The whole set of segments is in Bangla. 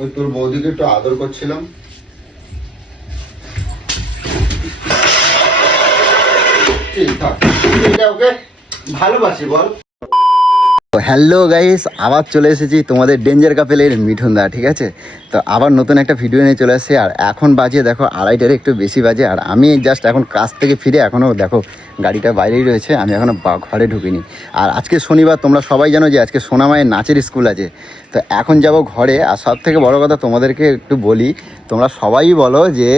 ওই তোর বৌদিকে একটু আদর করছিলাম। ওকে ভালোবাসি বল। হ্যালো গাইস, আবার চলে এসেছি তোমাদের ডেঞ্জার কাপেলের মিঠুন দা, ঠিক আছে? তো আবার নতুন একটা ভিডিও নিয়ে চলে আসছে। আর এখন বাজে দেখো 2:30 একটু বেশি বাজে। আর আমি জাস্ট এখন কাজ থেকে ফিরে এখনও দেখো গাড়িটা বাইরেই রয়েছে, আমি এখনও ঘরে ঢুকিনি। আর আজকে শনিবার, তোমরা সবাই জানো যে আজকে সোনামায়ের নাচের স্কুল আছে। তো এখন যাব ঘরে। আর সব থেকে বড়ো কথা তোমাদেরকে একটু বলি, তোমরা সবাই বলো যে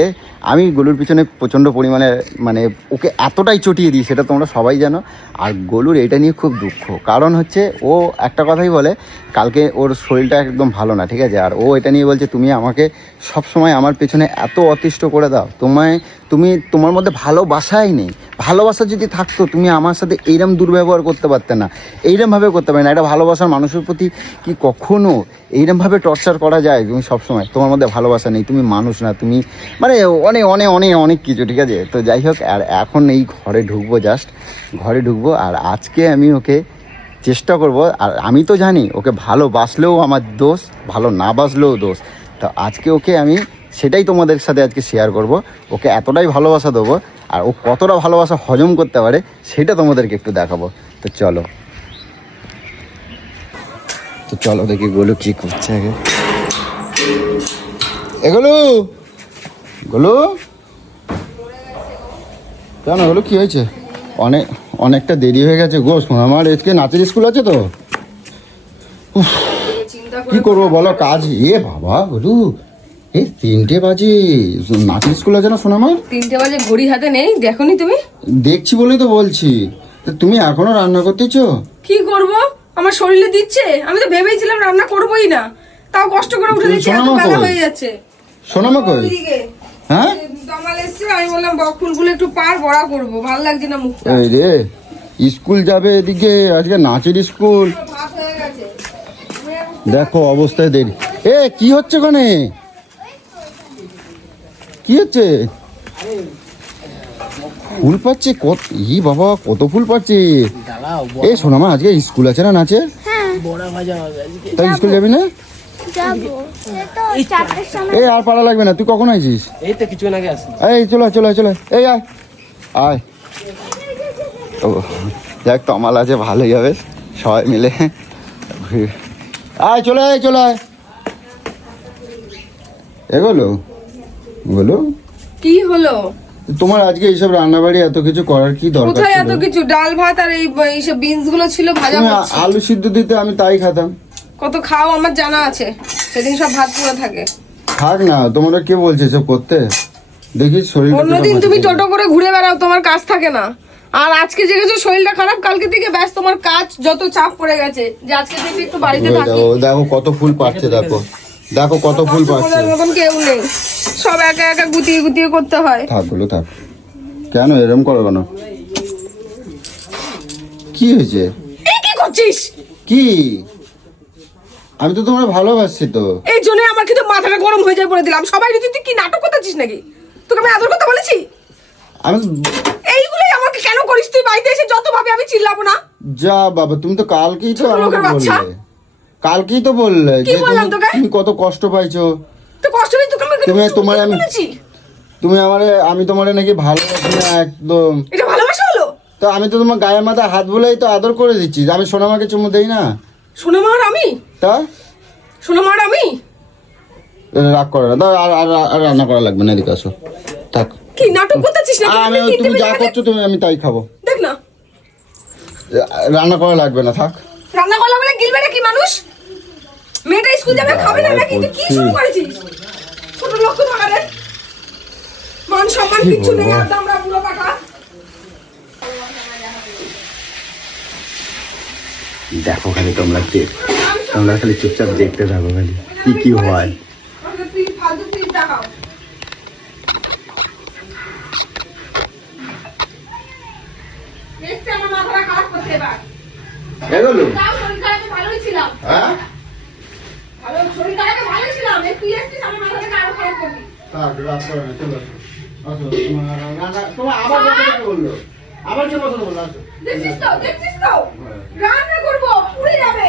আমি গোলুর পিছনে প্রচণ্ড পরিমাণে মানে ওকে এতটাই চটিয়ে দিই, সেটা তোমরা সবাই জানো। আর গোলুর এটা নিয়ে খুব দুঃখ, কারণ হচ্ছে ও একটা কথাই বলে, কালকে ওর শরীরটা একদম ভালো না, ঠিক আছে? আর ও এটা নিয়ে বলছে তুমি আমাকে সব সময় আমার পেছনে এত অতিষ্ঠ করে দাও, তোমার মধ্যে ভালোবাসাই নেই। ভালোবাসা যদি থাকতো তুমি আমার সাথে এইরকম দুর্ব্যবহার করতে পারতে না, এইরকমভাবে করতে পারে না। এটা ভালোবাসার মানুষের প্রতি কি কখনো এইরকমভাবে টর্চার করা যায়? তুমি সবসময় তোমার মধ্যে ভালোবাসা নেই, তুমি মানুষ না, তুমি মানে অনেক অনেক অনেক অনেক কিছু, ঠিক আছে? তো যাই হোক, আর এখন এই ঘরে ঢুকবো, জাস্ট ঘরে ঢুকবো। আর আজকে আমি ওকে চেষ্টা করব, আর আমি তো জানি ওকে ভালোবাসলেও আমার দোষ, ভালো না বাসলেও দোষ। তো আজকে ওকে আমি সেটাই তোমাদের সাথে আজকে শেয়ার করব। ওকে এতটাই ভালোবাসা দেবো, আর ও কতটা ভালোবাসা হজম করতে পারে সেটা তোমাদেরকে একটু দেখাবো। তো চলো দেখি গোলু কী করছে আগে। এগুলো গোলু কেন হলো, কী হয়েছে? অনেকটা দেরি হয়ে গেছে গো। আমার আজকে নাচের স্কুল আছে তো। কি করবো বলো, কাজ। বাবা গোলু, এই 3টে বাজে, নাচের স্কুল আছে না সোনামার? 3টে বাজে, ঘড়ি হাতে নেই, দেখোনি তুমি? দেখছি বলেই তো বলছি। তুমি এখনো রান্না করতেছ? কি করব, আমার শরীরে দিচ্ছে। আমি তো ভেবেইছিলাম রান্না করবোই না, তাও কষ্ট করে উঠে দিচ্ছি, এত বেলা হয়ে যাচ্ছে। সোনামা কই? হ্যাঁ, দমাল এসছে, আমি বললাম বকফুলগুলো একটু বড়া করবো, ভালো লাগছে না মুখটা। এই রে, স্কুল যাবে এদিকে, আজকে নাচের স্কুল। ভাত হয়ে গেছে, দেখো অবস্থায় দেরি। কি হচ্ছে ওখানে? কি হচ্ছে? ফুল পাচ্ছে কত? বাবা, কত ফুল পাচ্ছে। এই সোনামা, আজকে স্কুল আছে না নাচে? তাই স্কুল যাবি না? আর পারা লাগবে না, তুই কখন আইছিস? এই তো কিছু আগে আসি। এই চলে এই আয় আয়। ও দেখ, তমাল আছে, ভালোই হবে সবাই মিলে। আয় চলে আয়। এগোলো বলো, কি হলো তোমার আজকে এইসব রান্নাবাড়ি এত কিছু করার কি দরকার? কোথায় এত কিছু? ডাল ভাত আর এইসব বিনস গুলো ছিল ভাজা। আলু সিদ্ধ দিতে আমি তাই খেতাম। কত খাও আমার জানা আছে, সেদিন সব ভাত পুরো থাকে। থাক না, তোমরা কে বলছে এসব করতে? দেখিস শরীর। অন্যদিন তুমি টোটো করে ঘুরে বেড়াও, তোমার কাজ থাকে না। আর আজকে যে গেছো শরীরটা খারাপ, কালকে থেকে ব্যাস তোমার কাজ যত চাপ পড়ে গেছে, যে আজকে থেকে একটু বাড়িতে থাকি। দেখো কত ফুল পাচ্ছে, দেখো কত ফুল পাচ্ছে। মতন কেউ নেই, সব একা একা গুটিয়ে করতে হয়। থাক, কেন এরকম করো কেন? কি হয়েছে? কি করছিস? কি? আমি তো তোমার ভালোবাসছি তো, এই জন্য আমার কিন্তু মাথাটা গরম হয়ে যায় বলে দিলাম। সবাই যদি তুই কি নাটক করতেছিস নাকি? তোকে আমি আদর করতে বলেছি? আমি এইগুলোই আমাকে কেন করিস তুই? বাড়িতে এসে যত ভাবে আমি চিল্লাবো না? যা বাবা, তুমি তো কালকেই তো আমাকে বললে যে তুমি কত কষ্ট পাইছো। তো কষ্ট নেই, তোকে আমি তোমারে নাকি ভালোবাসি না একদম। এটা ভালোবাসা হলো? তো আমি তো তোমার গায়ের মাথায় হাত বুলাই তো আদর করে দিচ্ছি। আমি সোনামাকে চুমু দেই না? সোনামার আমি? তা সোনামার আমি? রাগ করে না, আর রান্না করা লাগবে না, এদিকে আসো। থাক, কি নাটক করতেছিস নাকি? তুমি যা করছো আমি তাই খাবো। দেখ না, রান্না করা লাগবে না, থাক। রান্না করা বলে গিলবে নাকি মানুষ? মেয়েটা স্কুল যাবে, খাবে না নাকি? তুই কি শুরু করেছিস? ছোট লোক তো ভাগারে, মান সম্মান কিচ্ছু নেই, আর আমরা পুরো পাকা। দেখো খালি তোমরা খালি চুপচাপ দেখতে থাকো, খালি কি হয়। তুই ফালতু তুই দেখাও। আমার মাথাটা খারাপ করতে এবার। এগোলো শরীর খারাপ ভালোই ছিলাম। হ্যাঁ, শরীর খারাপ ভালোই ছিলাম, তুই এসছিস আমার মাথাটা খারাপ করবি। রাগ করে না, চলো আসো। তোমার আবার কথা বললো, আবার কি কথা বললো? আসো, দেখছিস তো রান্না করবো, পুড়ে যাবে।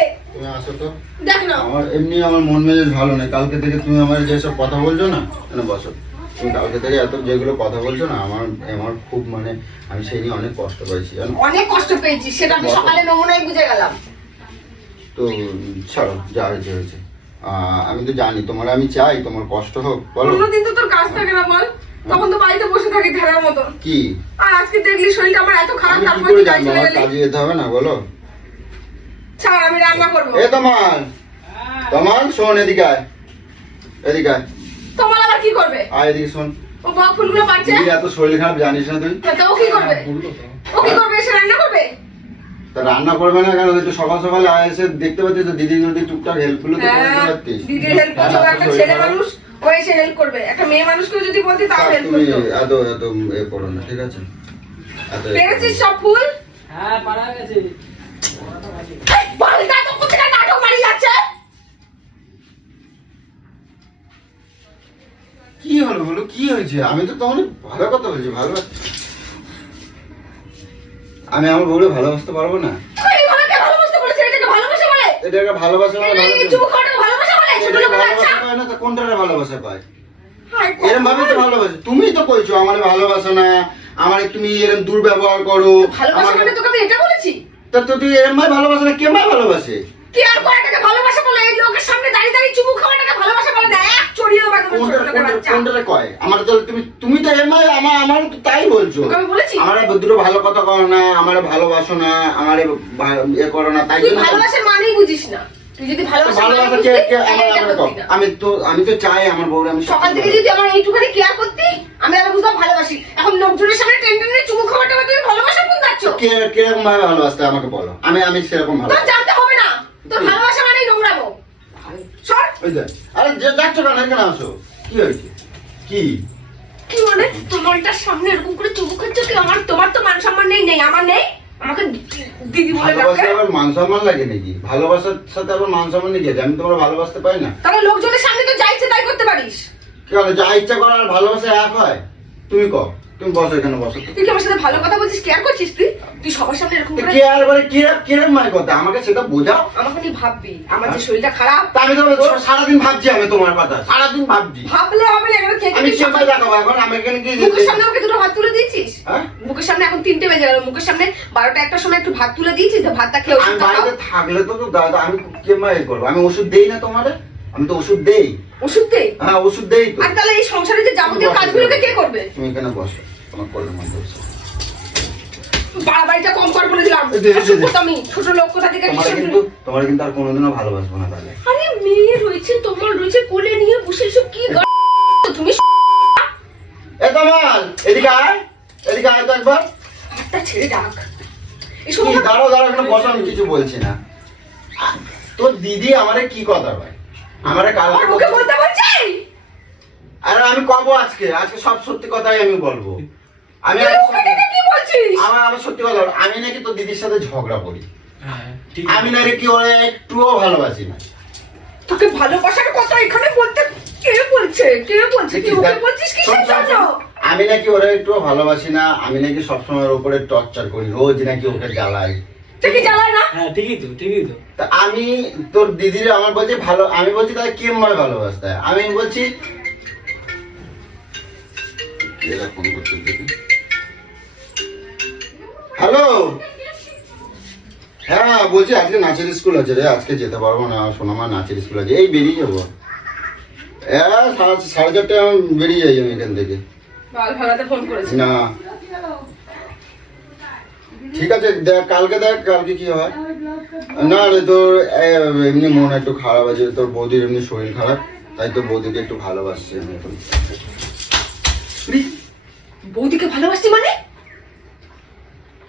আসো তো। দেখ না আমার এমনি আমার মন মেজাজ ভালো নেই, কালকে থেকে তুমি আমার যেসব কথা বলছো না, বসো। তুমি কালকে থেকে এত যেগুলো কথা বলছো না, আমার আমার খুব মানে আমি সেই নিয়ে অনেক কষ্ট পাইছি জানো। অনেক কষ্ট পেয়েছি, সেটা আমি সকালে নমুনায় বুঝে গেলাম। তো ছাড়ো, যা হয়েছে হয়েছে। আমি তো জানি তোমার, আমি চাই তোমার কষ্ট হোক, বলো। অন্যদিন তো তোর কাজ থাকে না বল, তখন তো বাড়িতে বসে থাকি ঢেড়ার মতো। কি আর আজকে দেখলি শরীরটা আমার এত খারাপ, আমি কি তারপর করে তুই জানবো চলে আমার গেলি। কাজে যেতে হবে না, বলো। ছাড়, আমি রান্না করবো। এ তোমার তোমার শোন, এদিকে আয়, এদিকে আয়। তোমার আবার কি করবে? আয় এদিকে শোন। ও বক ফুলগুলো পাচ্ছে, দিদির এত শরীর খারাপ জানিস না তুই? তো ও কি করবে? ও কি করবে? এসে রান্না করবে? তা রান্না করবে না কেন? তুই সকাল সকালে আয়, এসে দেখতে পাচ্ছিস তো দিদি যদি টুকটাক হেল্প করলে তো করতে হ্যাঁ, পারতিস। দিদির হেল্প করছে, ও একটা ছেলে মানুষ, ও এসে হেল্প করবে। একটা মেয়ে মানুষকে যদি বলতি তাও হেল্প তুমি করতো। এত এত এ করো না, ঠিক আছে? এত এ পেরেছিস সব ফুল? হ্যাঁ পারা গেছে। এই বালটা তো কোথায় নাটক মারি যাচ্ছে? কি হলো বলো, কি হয়েছে? আমি তো তোমার ভালো কথা বলছি, ভালো। আমি আমার বউকে ভালোবাসতে পারবো না? তুই এইভাবে কে ভালোবাসতে বলেছিস? এটাকে ভালোবাসা বলে? এটাকে ভালোবাসা মানে ভালো এই চুপ করে ভালোবাসা বলে? ছোট এটাকে লোকের বাচ্চা। ভালোবাসা পায় না তো কোনটারে ভালোবাসা পায়? হায় এরম ভাবে তো ভালোবাসে, তুমি তো কইছো আমার ভালোবাসো না, আমার তুমি এরম দুর্ব্যবহার করো। ভালোবাসা মানে তোকে আমি এটা বলেছি? তা তো তুই এরম ভাবে ভালোবাসে না, কে ভাই ভালোবাসে? কি আর করাটাকে ভালোবাসা বলে? এই লোকের সামনে দাঁড়িয়ে দাঁড়িয়ে চুমু খাওয়াটাকে ভালোবাসা বলে না? এক চড়িয়ে দেবো একদম ছোট লোকের বাচ্চা। কোনটারে কয়? আমার তো তুমি তো এরম ভাবে আমার তো তাই বলছো। তোকে আমি বলেছি? আমার দুটো ভালো কথা করো না, আমার ভালোবাসো না, আমার এ করো না, তাই তুই জন্য ভালোবাসার মানেই বুঝিস না। তুই যদি ভালোবাসা ভালোবাসা মানে কে বুঝতি, কে তাহলে এটা আমার করতি না। আমি তো চাই আমার বউরে আমি সকাল থেকে যদি আমার এইটুখানি কেয়ার করতি, আমি আর বুঝতাম ভালোবাসি। এখন লোকজনের সামনে টেনে চুমু খাওয়াটা তুমি ভালোবাসা কোন যাচ্ছ? কিরকম ভাবে ভালোবাসতে হয় আমাকে বলো, আমি সেরকম ভালো। তোর জানতে হবে না, তোর ভালোবাসা মানেই নোংরামো। সর। ওই যে, আরে যে যাচ্ছ কেন, এখানে আসো। কি হয়েছে? কি কি মানে তোমারটার সামনে এরকম করে চুমু খাচ্ছ কি? তোমার তো মান সম্মান নেই, আমার নেই। আমাকে দিদি বলে ভালোবাসা ডাকে। আবার মান সম্মান লাগে নাকি? ভালোবাসার সাথে আবার মান সম্মান নাকি আছে? আমি তোমার ভালোবাসতে পারি না? তাহলে লোকজনের সামনে তো যা ইচ্ছে তাই করতে পারিস। কি হলো, যা ইচ্ছা করার আর ভালোবাসা এক হয়? তুমি কও, তুমি বসো এখানে, বসো। তুই কি আমার সাথে ভালো কথা বলছিস? কেয়ার করছিস তুই সবার সামনে এরকম করে? কে আর বলে কিরকম মানে কথা, আমাকে সেটা বোঝাও। আমাকে নিয়ে ভাববি আমার যে শরীরটা খারাপ? তা আমি তো সারাদিন ভাবছি, আমি তোমার কথা সারাদিন ভাবছি। ভাবলে হবে না, এখানে থেকে আমি চেম্বার দেখাবো এখন, আমি এখানে কি মুখের সামনে আমাকে দুটো ভাত তুলে দিয়েছিস? হ্যাঁ? মুখের সামনে এখন 3টে বেজে গেল, মুখের সামনে 12টা 1টার সময় একটু ভাত তুলে দিয়েছিস, তো ভাতটা খেয়ে আমি ওষুধটা বাড়িতে খাও। থাকলে তো দাদা আমি চেম্বার করবো, আমি ওষুধ দেই না তোমারে? আমি তো ওষুধ দেই। ওষুধ দে। হ্যাঁ ওষুধ দেই তো। আর তাহলে এই সংসারে যে যাবতীয় কাজগুলোকে কে করবে? তুমি এখানে বসো, তোমার কোলের মধ্যে বসো। বাড়াবাড়িটা কম কর বলে দিলাম। দে, দে, দে, দে। আমি ছোট লোক কোথা থেকে তোমার কিন্তু আর কোনোদিনও ভালোবাসবো না তাহলে। আরে মেয়ে রয়েছে, তোমার রয়েছে, কোলে নিয়ে বসে এসব কি তুমি? এ কামাল, এদিকে আয়, এদিকে আয় তো একবার। একটা ছেড়ে ডাক। এসব কি দাঁড়াও দাঁড়াও, এখানে বসো, আমি কিছু বলছি না। তোর দিদি আমারে কি কথা ভাই, আমারে আমার মুখে কাল বলতে বলছি? আরে আমি কব আজকে সব সত্যি কথাই আমি বলবো। আমি তুই মুখে দেখে কি বলছিস? আমার সত্যি কথা বলবো, আমি নাকি তোর দিদির সাথে ঝগড়া করি, হ্যাঁ ঠিক আমি নাকি ওরে একটুও ভালোবাসি না। তোকে ভালোবাসার কথা এখানে বলতে কে বলছে? কে বলছে? তুই মুখে বলছিস কিসের জন্য? আমি নাকি ওরে একটুও ভালোবাসি না, আমি নাকি সবসময় ওর উপরে টর্চার করি, রোজ নাকি ওকে জ্বালাই। তুই কি জ্বালায় না? হ্যাঁ ঠিকই তো। তা আমি তোর দিদির আমার বলছি ভালো, আমি বলছি তাহলে কেমন ভাবে ভালোবাসতে হয়? আমি বলছি হ্যালো, হ্যাঁ বলছি আজকে নাচের স্কুল আছে রে, আজকে যেতে পারবো না, সোনামা নাচের স্কুল আছে, এই বেরিয়ে যাবো। হ্যাঁ 4:30টায় আমি বেরিয়ে যাই আমি এখান থেকে। বাল ভাড়াতে ফোন করেছি। না ঠিক আছে, দেখ কালকে কি হয়। না রে তোর এমনি মন একটু খারাপ আছে, তোর বৌদির এমনি শরীর খারাপ, তাই তো বৌদিকে একটু ভালোবাসছি আমি এখন। বৌদিকে ভালোবাসি মানে?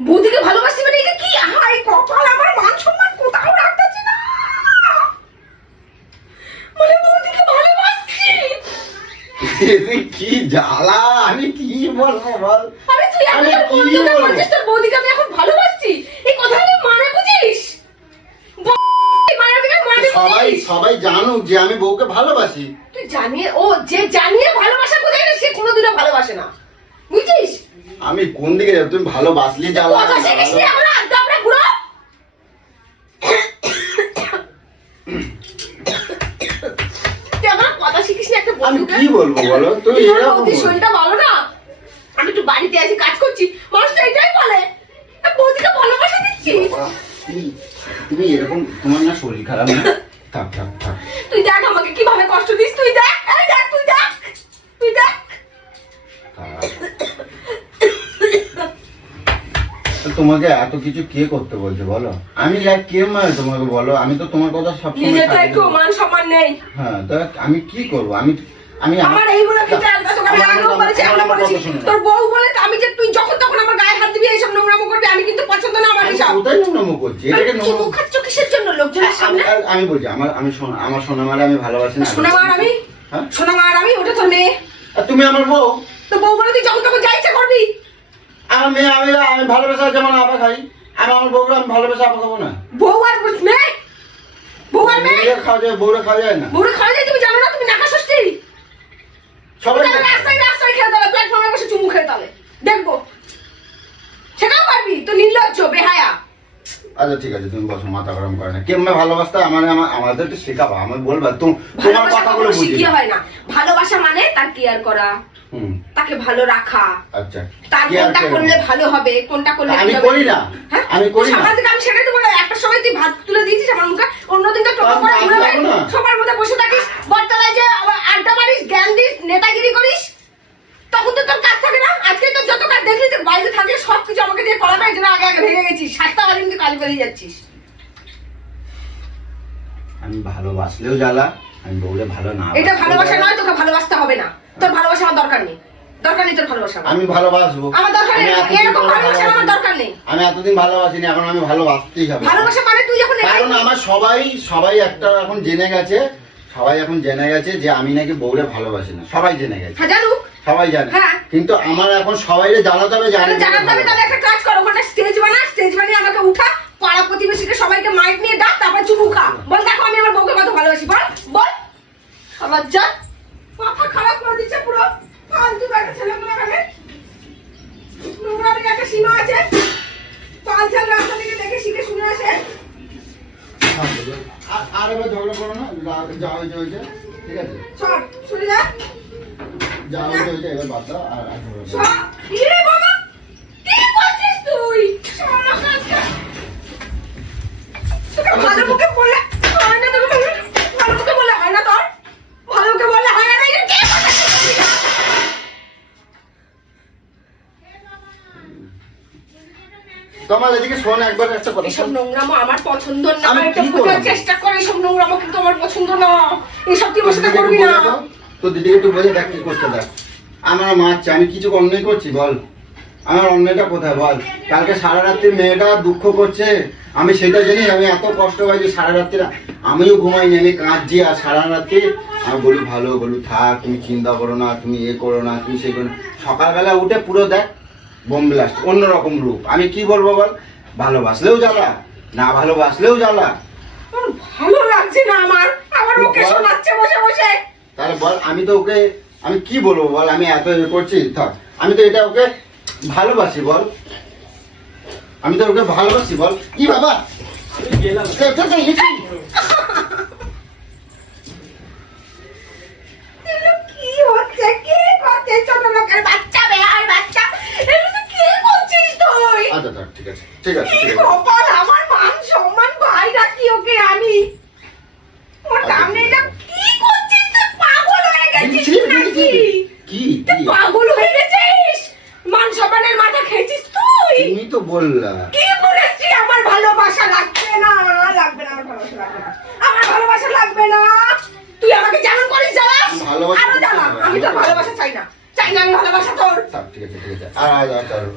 বৌদিকে ভালোবাসি মানে এটা কি? হাই কপাল, আমার মান সম্মান কোথাও রাখতেছি না। মানে বৌদিকে ভালোবাসছি? কি জ্বালা, আমি কি বলবো বল। আরে তুই আমি এখন কি বৌদিকে বলবো? বলছিস তোর বৌদিকে আমি এখন ভালোবাসছি? এই কথাটা তুই মানে বুঝিস? সবাই জানুক যে আমি বউকে ভালোবাসি। তুই জানিয়ে, ও যে জানিয়ে ভালোবাসা বোঝায় না, সে কোনোদিনও ভালোবাসে না, বুঝছিস? আমি কোন দিকে যাবো, তুমি ভালোবাসলি জ্বালা। কথা শিখিস নি, আমরা আড্ডা আমরা ঘুরো। আমি বন্ধুকে? কি বলবো বলো তুমি তোর এরকম বৌদির বলো। শরীরটা ভালো না? আমি একটু বাড়িতে আছি, কাজ করছি, মানুষ তো এটাই বলে বৌদিকে ভালোবাসা দিচ্ছি। বাবা, তুমি এরকম, তোমার না শরীর খারাপ না? থাক থাক থাক। তুই দেখ আমাকে কিভাবে কষ্ট দিস, তুই দেখ, এই দেখ, তুই দেখ, তুই দেখ। তোমাকে এত কিছু কে করতে বলছে বলো? আমি আর কে মানে তোমাকে বলো? আমি তো তোমার কথা সবসময় নিজে তো ছাড়ি একটু না। মান সম্মান নেই। হ্যাঁ, তো আমি কি করবো? আমি আমি আমার এই বলে কি চাল গাছ ওখানে আলো বলেছে, আমরা বলেছি তোর বউ বলে আমি যে তুই যখন তখন আমার গায়ে হাত দিবি এইসব নোংরামো করবি, আমি কিন্তু পছন্দ না আমার এসব। কোথায় নোংরামো করছি? এটাকে তুই নোংরামো- মুখ খাচ্ছ কিসের জন্য লোকজনের সামনে? আমি বলছি আমার সোনামারে আমি ভালোবাসি না। সোনামার আমি, হ্যাঁ? সোনামার আমি, ওটা তোর মেয়ে। আর তুমি আমার বউ। তো বউ বলে তুই যখন তখন যা ইচ্ছা করবি। আমার মেয়ে, আমি ভালোবাসা যেমন আবার খাই, আমার বউরা আমি ভালোবাসা আবার খাবো না। বউ আর মেয়ে, বউ আর মেয়ে, মেয়ে খাওয়া যায়, বউরা খাওয়া যায় না। বউরে খাওয়া যায় তুমি জানো না? তুমি নাকা ষষ্ঠী সবাই তুমি রাস্তায় রাস্তায় খেয়ে তাহলে প্ল্যাটফর্মে বসে চুমু খেয়ে তাহলে দেখবো, সেটাও পারবি? তো নির্লজ্জ বেহায়া। আচ্ছা ঠিক আছে, তুমি বসো, মাথা গরম করে না। কেমন ভালোবাসতে আমাদের একটু শেখাবো, আমার বলবা তোমার ভালোবাসা কথাগুলো কখনো বুঝি। শিখিয়ে হয় না। ভালোবাসা মানে তার কেয়ার করা, হুম, তাকে ভালো রাখা, আচ্ছা। তার কি আর কোনটা করবো? করলে ভালো হবে, কোনটা করলে আমি কি হবে। করি না, হ্যাঁ? আমি করি না। সকাল থেকে আমি সেটাই তো বলে, একটা সময় তুই ভাত তুলে দিয়েছিস আমার মুখে, অন্যদিন তো টোটো করে আমি ঘুরে যাবো বেড়াই, না। সবার মধ্যে বসে থাকিস, বটতলায় যে আবার আড্ডা মারিস, জ্ঞান দিস, নেতাগিরি করিস, তখন তো তোর কাজ থাকে না। আজকে তো যত কাজ দেখলি তো বাইরে থাকলে সবকিছু আমাকে দিয়ে করাবে, এই জন্য আগে আগে ভেঙে গেছিস, 7টা বাজে কিন্তু কাজ বেরিয়ে যাচ্ছিস। আমি ভালোবাসলেও জ্বালা, আমি বউরে ভালো না এটা বাসলেও ভালোবাসা জ্বালা। নয়, তোকে ভালোবাসতে হবে না। তোর ভালোবাসা আমার দরকার নেই, দরকার নেই তোর ভালোবাসা আমার। আমি ভালোবাসবো। আমার দরকার নেই, আমি এতদিন এরকম ধরে ভালোবাসা আমার ভালোবাসি। দরকার নেই। আমি এতদিন ভালোবাসিনি, এখন আমি ভালোবাসতেই হবে। ভালোবাসা মানে তুই যখন কারণ আমার সবাই একটা এখন জেনে গেছে, সবাই এখন জেনে গেছে যে আমি নাকি বউরে ভালোবাসি না। সবাই জেনে গেছে, হ্যাঁ জানুক, সবাই জানে। হ্যাঁ। কিন্তু আমার এখন সবাইরে জানাতে হবে, তাহলে জানাতে হবে। তাহলে একটা কাজ কর, ওখানে স্টেজ বানা, স্টেজ বানিয়ে আমাকে উঠা, পাড়া প্রতিবেশীকে সবাইকে মাইক নিয়ে ডাক, তারপর চুমু খা, বল দেখো আমি আমার বউকে কত ভালোবাসি, বল বল। আবার যা মাথা খারাপ করে দিচ্ছে পুরো, ফালতু একটা ছেলেগুলো এখানে। নোংরামির একটা সীমা আছে, পাঁচজন রাস্তা থেকে দেখে শিখে শুনে আসে। আর এবার ঝগড়া করো না, যা হয়েছে হয়েছে, ঠিক আছে? সর সরে যা, যা হয়েছে হয়েছে, এবার বাদ দাও, আর ঝগড়া করো না। সর। ইরে বাবা, কি করছিস তুই? শালা কাজটা। তোকে ভালো মুখে বললে হয় না, তোকে ভালো মুখে বললে হয় না তোর? ভালো মুখে বললে হয় না, এটা কে করছিস? তোমার এদিকে শোন একবার একটা কথা এসব শোন। নোংরামো আমার পছন্দ না। আমি এটা কি বোঝার করবো? চেষ্টা করে, এসব নোংরামো কিন্তু আমার পছন্দ না। এসব তুই আমার সাথে দিদিকে করবি একটু না। বলে দাও, তোর দিদিকে একটু বলে দেখ কি করতে দেখ। আমার মারছে, আমি কিছু অন্যায় করছি বল? আমার অন্যায়টা কোথায় বল? কালকে সারা রাত্রি মেয়েটা দুঃখ করছে, আমি সেটা জানি। আমি এত কষ্ট পাইছি সারা রাত্রি, আমিও ঘুমাইনি, আমি কাঁদছি। আর সারা রাত্রি আমি বলি ভালো, বলি থাক, তুমি চিন্তা করো না, তুমি এ করো না, তুমি সেই করো না। সকালবেলা উঠে পুরো দেখ বোম ব্লাস্ট, অন্যরকম রূপ। আমি কি বলবো বল? ভালোবাসলেও জ্বালা, না ভালোবাসলেও জ্বালা। আমার ভালো লাগছে না, আমার ওকে বল। শোনাচ্ছে বসে বসে। তাহলে বল, আমি তো ওকে, আমি কি বলবো বল? আমি এত ইয়ে করছি, থাক। আমি তো এটা ওকে ভালোবাসি বল, আমি তো ওকে ভালোবাসি বল। কি বাবা, আমি গেলাম। এগুলো কি হচ্ছে? কি করছিস? ছোট লোকের বাচ্চা, বেহার বাচ্চা, এগুলো কি করছিস তুই? আচ্ছা থাক, ঠিক আছে ঠিক আছে কি ঠিক আছে। কপাল আমার, মান সম্মান ভাই রাখি ওকে আমি। ওর সামনে এটা কি করছিস তুই? পাগল হয়ে গেছিস নাকি? কি তুই পাগল হয়ে গেছিস? মান সম্মানের মাথা খেয়েছিস তুই? তুমি তো বললা। কি বলেছি? আমার ভালোবাসা লাগবে না, লাগবে না, আমার ভালোবাসা লাগবে না, আমার ভালোবাসা লাগবে না। তুই আমাকে যেমন করিস জ্বালাস, ভালোবাসা আরো জ্বালা। আমি তোর ভালোবাসা চাই না, চাই না আমি ভালোবাসা তোর। থাক, ঠিক আছে ঠিক আছে।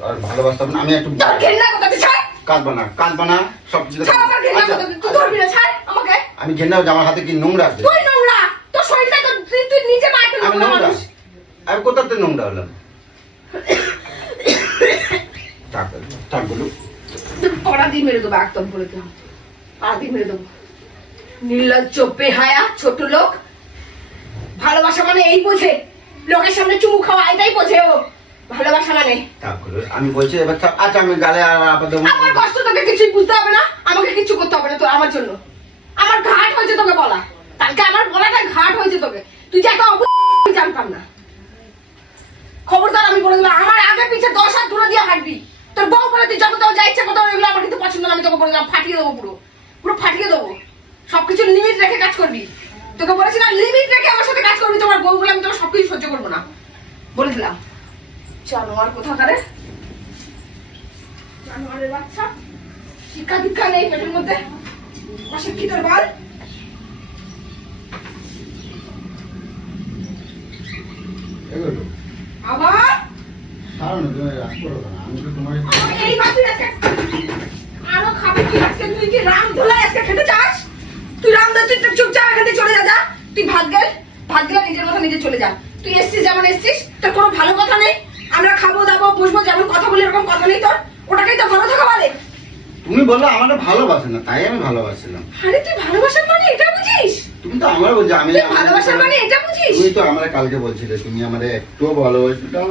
আর ভালোবাসতাম না আমি একটু। তোর ঘেন্না কথা তুই ছাড়, কাঁদবা না সব কিছু। ছাড় আমার ঘেন্না কথা, তুই ধরবি না, ছাড় আমাকে। আমি ঘেন্না, আমার হাতে কি নোংরা আছে? তুই নোংরা, তোর শরীরটা তো তুই নিজে মারতে আমি নোংরা নোংরা? মানুষ। আমি কোথাতে নোংরা হলাম? থাক থাক বলু। তুই পড়া দিয়ে মেরে দেবো, একদম বলে দেবো, পড়া দিয়ে মেরে দেবো। নির্লজ্জ বেহায়া ছোট লোক। ভালোবাসা মানে এই বোঝে, লোকের সামনে চুমু খাওয়া, এটাই বোঝে ও ভালোবাসা মানে। থাক বলু, আমি বলছি এবার থাক। আচ্ছা আমি গালে আর আপাতত আমার কষ্ট তোকে কিছু বুঝতে হবে না, আমাকে কিছু করতে হবে না তো আমার জন্য। আমার ঘাট হয়েছে তোকে বলা, কালকে আমার বলাটা ঘাট হয়েছে তোকে। তুই যে এত কান পান না। খবরদার আমি বলে দিলাম, আমার আগে পিছে 10 হাত দূরে দিয়ে হাঁটবি। তোর বউ করে তুই যখন যা ইচ্ছা করতে এগুলো আমার কিন্তু পছন্দ না। আমি তোকে বলে দিলাম, ফাটিয়ে দেবো, পুরো ফাটিয়ে দেবো। সবকিছু লিমিট রেখে কাজ করবি। তোকে বলেছি না, লিমিট রেখে আমার সাথে কাজ করবি। তোমার বউ বলে আমি তোকে সবকিছু সহ্য করবো না, বলে দিলাম। জানোয়ার কোথাকারে, জানোয়ারের বাচ্চা, শিক্ষা দীক্ষা নেই পেটের মধ্যে, অশিক্ষিতর বাল। এগুলো আবার কারণ তুমি রাগ করো না, আমি তো তোমার এই বাতি আজকে আরো খাবে কি আজকে? তুই কি রাম ধুলাই আজকে খেতে চাস? তুই রাম ধুলাই, তুই চুপচাপ এখান থেকে চলে যা। তুই ভাত গেলে নিজের মতো নিজে চলে যা। তুই এসছিস যেমন এসছিস, তোর কোনো ভালো কথা নেই। আমরা খাবো দাবো বসবো, যেমন কথা বলি এরকম কথা নেই তোর। ওটাকেই তো ভালো থাকা বলে। তুমি বললে আমাকে ভালোবাসে না, তাই আমি ভালোবাসছিলাম। আরে তুই ভালোবাসার মানে এটা বুঝিস? তুমি তো আমার বলছো আমি তুই ভালোবাসার মানে এটা বুঝিস? তুমি তো আমারে কালকে বলছিলে তুমি আমারে একটু ভালোবাসো না,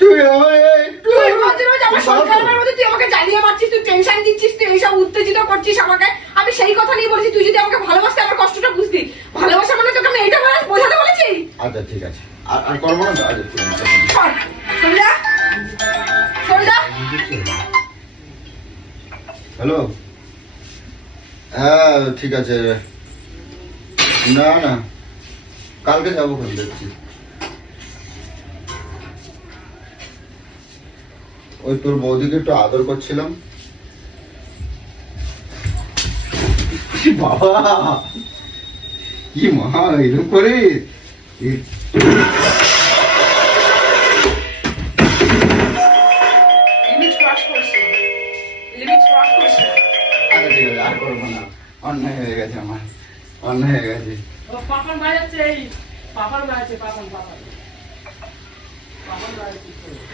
তুমি আমারে একটু তুই রোজ রোজ আমার শরীর খারাপের মধ্যে তুই আমাকে জ্বালিয়ে মারছিস, তুই টেনশন দিচ্ছিস, তুই এইসব উত্তেজিত করছিস আমাকে। আমি সেই কথা নিয়ে বলেছি, তুই যদি আমাকে ভালোবাসতে আমার কষ্টটা বুঝতি। ভালোবাসা মানে তোকে আমি এটা বোঝাতে বলেছি। আচ্ছা ঠিক আছে, আর করবো না তো। আচ্ছা ঠিক আছে, চল যা, চল যা। হ্যালো, হ্যাঁ ঠিক আছে। না না, কালকে যাবো, ফোন দেখছি। ওই তোর বৌদিকে একটু আদর করছিলাম। বাবা কি মা এরকম করে লিমিট ক্রস করছিস, লিমিট ক্রস করছিস। আরে ঠিক আছে, আর করবো না। অন্যায় হয়ে গেছে আমার, অন্যায় হয়ে গেছে। ও পাপন বাজাচ্ছে, এই পাপন বাজাচ্ছে, পাপন বাজাচ্ছে।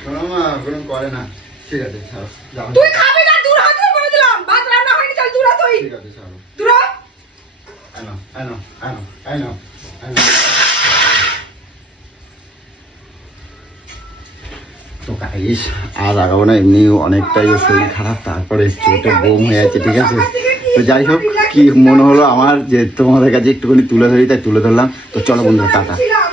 শোনো মা, ওরকম করে না। ঠিক আছে ছাড়ো, যাও। তুই খাবি না, দূর হ, তুই বলে দিলাম। ভাত রান্না হয়নি, চল দূর হ তুই। ঠিক আছে ছাড়ো। দূর হ। I know. তো গাইস আর আগাবো না, এমনি অনেকটাই শরীর খারাপ, তারপরে চোটে বোম হয়ে আছে, ঠিক আছে। তো যাই হোক, কি মনে হলো আমার যে তোমাদের কাছে একটুখানি তুলে ধরি, তাই তুলে ধরলাম। তো চলো বন্ধুরা, টাটা। ছিলাম।